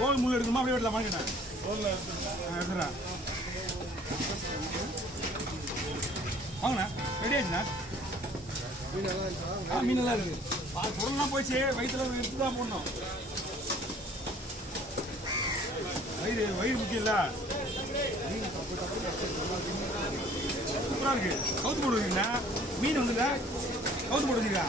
கோல் முள் எடுக்கணுமா அப்படியே விடலாமா கேட்டேன். எடுத்துறேன் வாங்கண்ணா, ரெடி ஆச்சுண்ணா. மீன் நல்லா இருக்கு. பொருள்லாம் போயிடுச்சு, வயிற்றுல எடுத்து தான் போடணும். வயிறு முக்கியம் இல்லை. சூப்பராக இருக்கு. கவுத்து போட்டு வச்சுக்கண்ணா. மீன் வந்துங்க கவுத்து போட்டு வச்சுக்கா.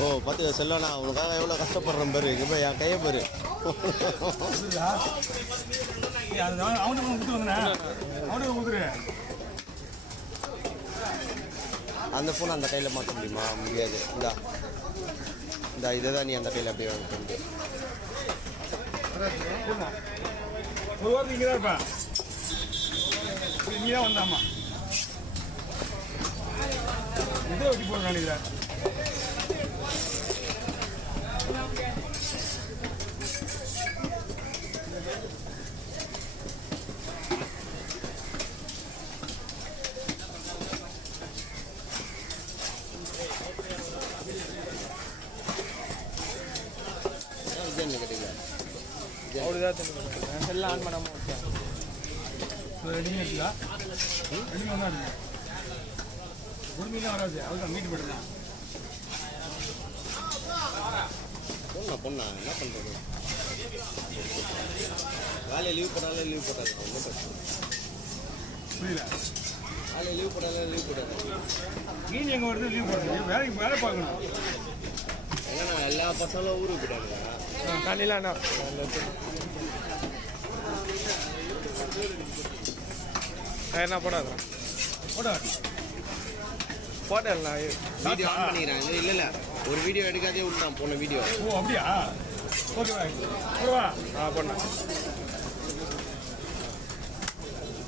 ஓ பார்த்து செல்லண்ணா, உனக்காக எவ்வளோ கஷ்டப்படுறேன் பாரு. இங்கே போய் என் கையை பாரு. அந்த ஃபோன் அந்த கையில் மாற்ற முடியுமா? முடியாது. இந்த இதை தான் நீ அந்த கையில் அப்படியே வாங்கிட்டு ஒரு வாரம் இங்கே தான் இருப்பேன். இங்கே தான் வந்தாமா இதை வச்சு போட நினைக்கிறேன். எல்லாம் ஆன் பண்ணாமல் ரெடிமே இருக்குதா? ரெடிமே தான் இருக்கு. ஒரு மீன் வராது. அதுதான் மீட்டு போயிடலாம். பொண்ணா என்ன பண்ணுறது? வேலையை லீவ் போட்டாலும் லீவ் போட்டாது. ஒன்றும் பிரச்சனை புரியல. வேலையை லீவ் போட்டாலும் லீவ் போட்டாது. மீன் எங்கே வருது? லீவ் போடுறது. வேலை பார்க்கணும். ஏன்னா எல்லா பசங்களும் ஊருக்கு போயிட்டாங்க. காலையில் அண்ணா என்ன போடாது போட்டேன். வீடியோ ஆன் பண்ணிக்கிறேன். இல்லை ஒரு வீடியோ எடுக்காதே விட்டான் போன வீடியோ. ஓ அப்படியா? ஓகே வா. பண்ணேன்.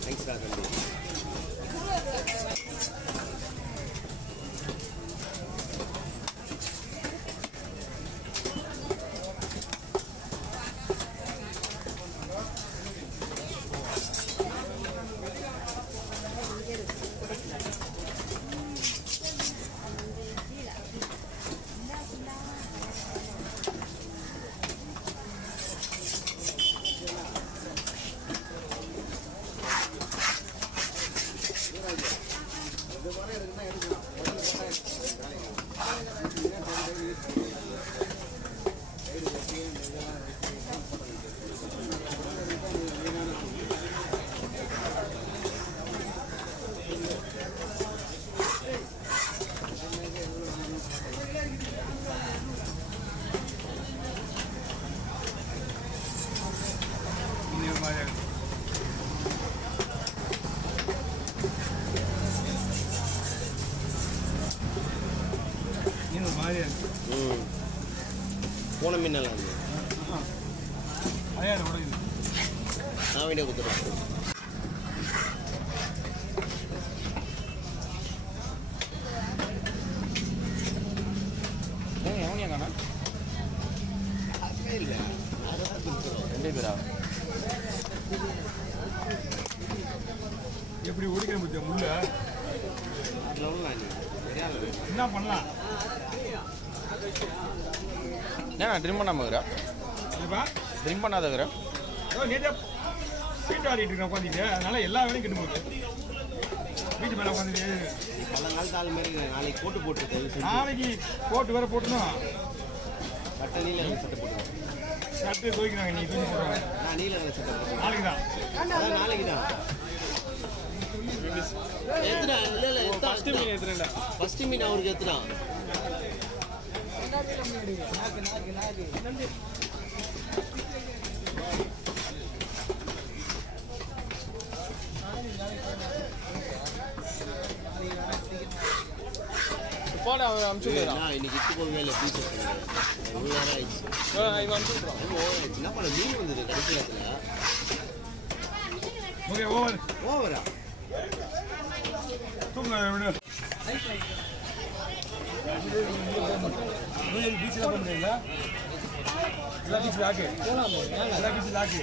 Thanks sir. தம்பி போன மீனெல்லாம் நான் வீடியோ கொடுத்துருவேன். எவனியா காணா? இல்லை 2 பேரா? எப்படி ஒடிக்கிற முடியும் முள்ள என்ன பண்ணலாம் ஏன் ட்ரிம் பண்ணாமல் இருக்கிற இல்லைப்பா ட்ரிம் பண்ணாதங்கிற நேற்று வீட்டு ஆடிட்டு இருக்கேன் உட்காந்துட்டு அதனால எல்லா வேலையும் கெட்டு போகுது வீட்டு மேலே உட்காந்துட்டு பல நாள் தாள் மாதிரி நாளைக்கு கோட்டு போட்டுருக்கேன் நாளைக்கு கோட்டு வேற போட்டணும் சட்டை நீல சட்டை போட்டுருக்கேன் சட்டை துவைக்கிறாங்க நீ தூக்கி போடுறாங்க நான் நீல சட்டை போட்டுருக்கேன் நாளைக்கு தான் அதான் நாளைக்கு தான் எத்தனை இல்லை இல்லை ஃபஸ்ட்டு மீன் எத்தனை ஃபஸ்ட்டு மீன் அவருக்கு எத்தனை போட அவன் அனுப்பிச்சு விடுறான் இன்னைக்கு இட்டு போகவே இல்லை பீஸ் ஒரு நேரம் ஆயிடுச்சு இவன் அனுப்பிச்சு விட்றான் ஓவர் ஆயிடுச்சு என்ன பண்ண மீன் வந்தது கடைசி நேரத்தில் ஓகே ஓவர் ஓவரா தூங்க விடு பீச்சில் பண்ணுறீங்களா எல்லா பீச்சில் ஆக்கு எல்லா பீச்சில் ஆக்கு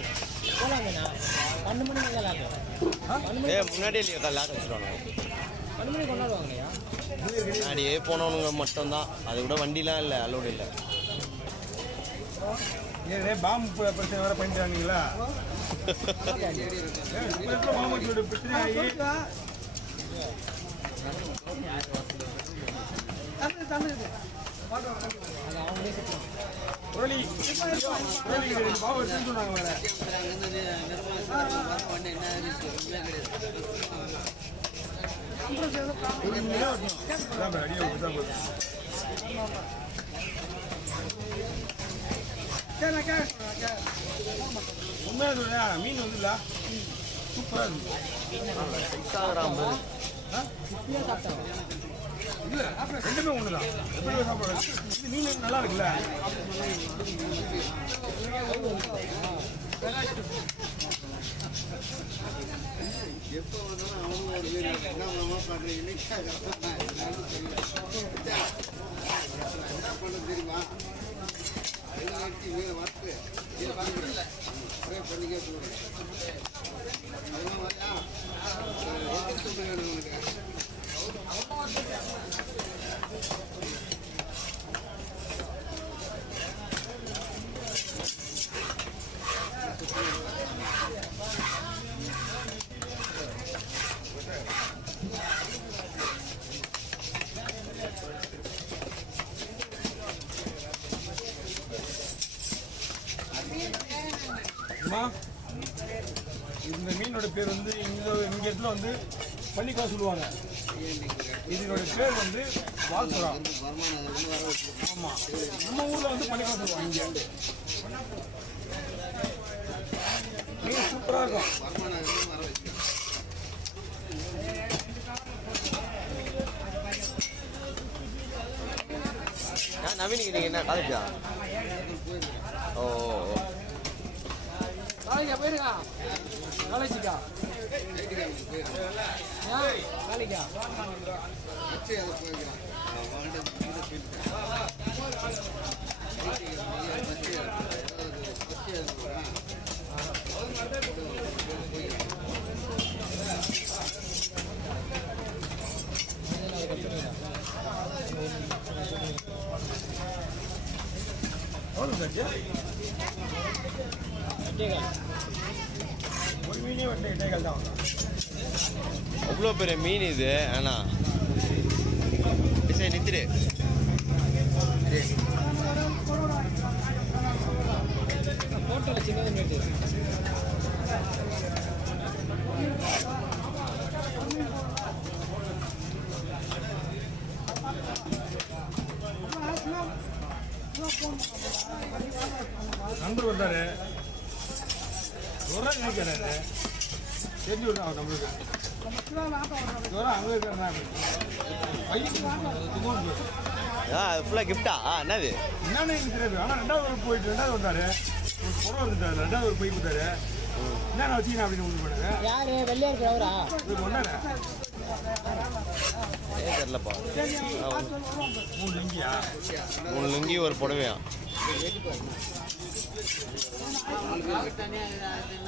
முன்னாடியே இல்லையா லாக் வச்சுருவாங்க முன்னாடியே போனவனுங்க மட்டும்தான் அது கூட வண்டிலாம் இல்லை அலோடு இல்லை ஏன் பாம்பு பிரச்சனை வேற பண்ணிட்டாங்களா பாம்பு பிரச்சனை ஆகி முரளி பாம்பு எடுத்துன்னு சொன்னாங்க வேற உண்மையாக சொல்ல மீன் வந்துல சூப்பராக இருக்கு இல்லை ரெண்டுமே ஒன்று தான் எப்படி சாப்பிட்றது இது மீன் நல்லா இருக்குல்ல எப்போ வந்தாலும் அவங்களோட என்ன பண்ணுறீங்க என்ன பண்ண தெரியுமா மீன் வறுத்து பண்ணிக்க சொல்லுவேன் அதெல்லாம் வரையா வேணும் உனக்கு இந்த மீனோட பேர் வந்து இங்கே இடத்துல வந்து பள்ளிக்கா சொல்லுவாங்க. இதனோட பேர் வந்து வால்சுரா. ஆமாம், நம்ம ஊரில் வந்து பள்ளிக்கா சொல்லுவாங்க. இங்கே மீன் சூப்பராக இருக்கும். நவீனுக்கு நீங்கள் என்ன காலேஜா? ஓ காலேஜா போயிருக்கா? காலேஜுக்கா? காலேஜா? ஒரு மீனே வந்து 8 தான். அவ்வளோ பெரிய மீன் இது. ஆனா சரி நித்திரு போட்டோல சின்னது மீட்டு நண்பர் வந்தாரு, ஒரு நாள் நினைக்கிறாரு, தெரிஞ்சு விடுறோம் அவர் நம்மளுக்கு. அங்கே இருக்கிறாரு ஃபுல்லாக கிஃப்டா? என்னது என்னன்னு எனக்கு தெரியாது. ஆனால் ரெண்டாவது போயிட்டு ரெண்டாவது வந்தாரு, ஒரு புறம் இருந்துட்டாரு, ரெண்டாவது ஒரு போய் கொடுத்தாரு. என்ன வச்சுக்கணும் அப்படின்னு ஒன்று பண்ணுங்க. யாரு வெள்ளையா இருக்கு அவரா? இது ஒன்றாரு தெரியலப்பா. 3 லுங்கியா? 3 லுங்கி ஒரு புடவையா?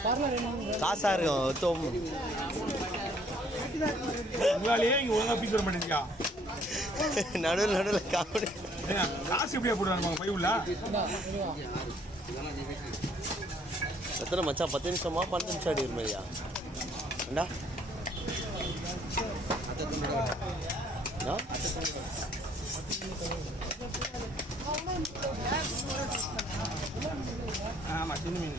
பரல ரெண்டு காசா இருக்கும். உங்களாலேயே இங்கே ஒழுங்கா பீஸ் வர மாட்டேங்கியா நடுவில் நடுவில் காமெடி. காசு எப்படியா போடுறாங்க பை உள்ள எத்தனை மச்சான் 10 நிமிஷமா 12 நிமிஷம் அடிக்கிற மாதிரியா ஏண்டா ஆமாம் சின்ன மீன்